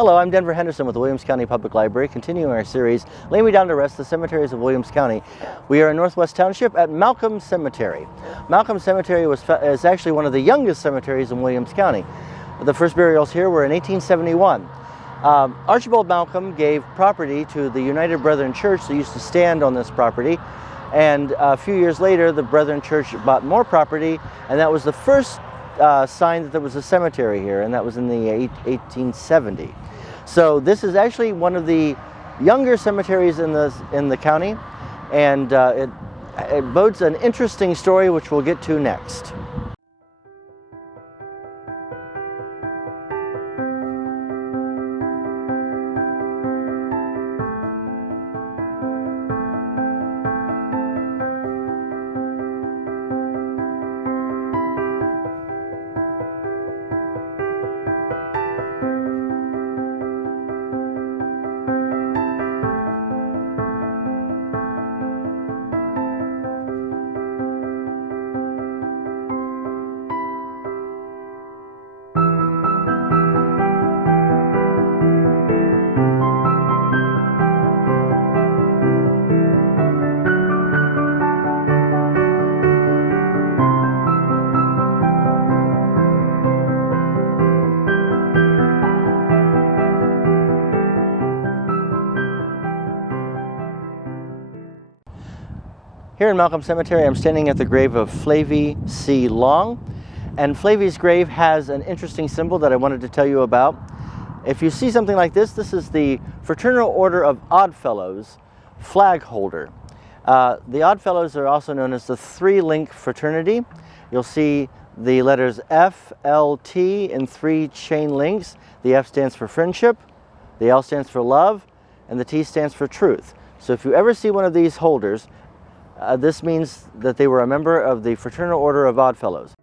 Hello, I'm Denver Henderson with the Williams County Public Library, continuing our series, Lay Me Down to Rest, the Cemeteries of Williams County. We are in Northwest Township at Malcom Cemetery. Malcom Cemetery is actually one of the youngest cemeteries in Williams County. The first burials here were in 1871. Archibald Malcom gave property to the United Brethren Church that used to stand on this property, and a few years later the Brethren Church bought more property, and that was the first sign that there was a cemetery here, and that was in the 1870. So this is actually one of the younger cemeteries in the county, and it bodes an interesting story which we'll get to next. Here in Malcom Cemetery, I'm standing at the grave of Flavie C. Long, and Flavie's grave has an interesting symbol that I wanted to tell you about. If you see something like this, this is the Fraternal Order of Oddfellows flag holder. The Oddfellows are also known as the three-link fraternity. You'll see the letters F, L, T in three chain links. The F stands for friendship, the L stands for love, and the T stands for truth. So if you ever see one of these holders, this means that they were a member of the Fraternal Order of Oddfellows.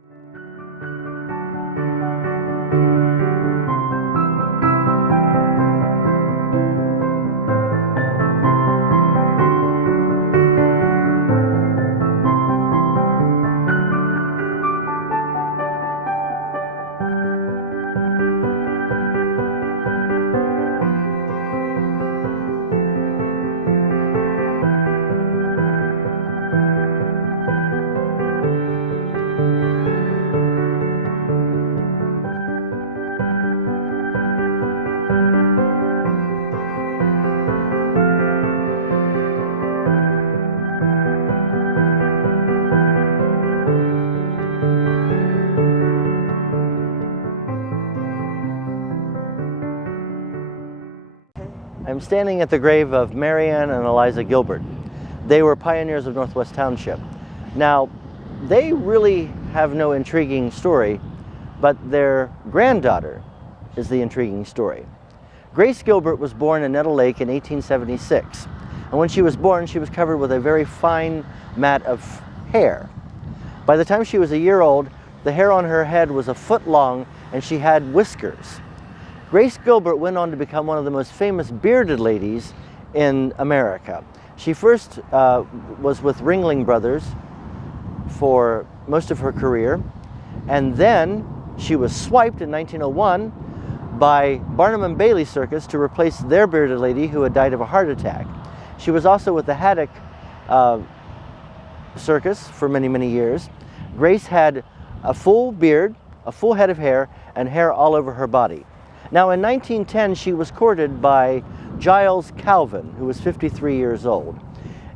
I'm standing at the grave of Marianne and Eliza Gilbert. They were pioneers of Northwest Township. Now, they really have no intriguing story, but their granddaughter is the intriguing story. Grace Gilbert was born in Nettle Lake in 1876, and when she was born, she was covered with a very fine mat of hair. By the time she was a year old, the hair on her head was a foot long, and she had whiskers. Grace Gilbert went on to become one of the most famous bearded ladies in America. She first was with Ringling Brothers for most of her career, and then she was swiped in 1901 by Barnum and Bailey Circus to replace their bearded lady who had died of a heart attack. She was also with the Haddock Circus for many, many years. Grace had a full beard, a full head of hair, and hair all over her body. Now, in 1910, she was courted by Giles Calvin, who was 53 years old,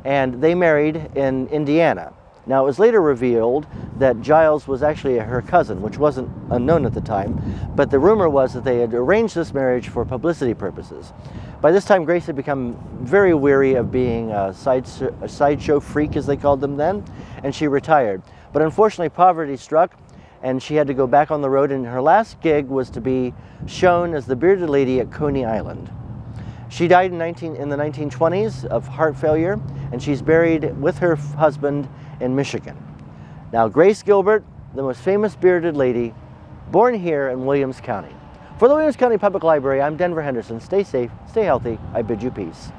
and they married in Indiana. Now, it was later revealed that Giles was actually her cousin, which wasn't unknown at the time, but the rumor was that they had arranged this marriage for publicity purposes. By this time, Grace had become very weary of being a sideshow freak, as they called them then, and she retired. But unfortunately, poverty struck, and she had to go back on the road, and her last gig was to be shown as the bearded lady at Coney Island. She died in the 1920s of heart failure, and she's buried with her husband in Michigan. Now, Grace Gilbert, the most famous bearded lady, born here in Williams County. For the Williams County Public Library, I'm Denver Henderson. Stay safe, stay healthy. I bid you peace.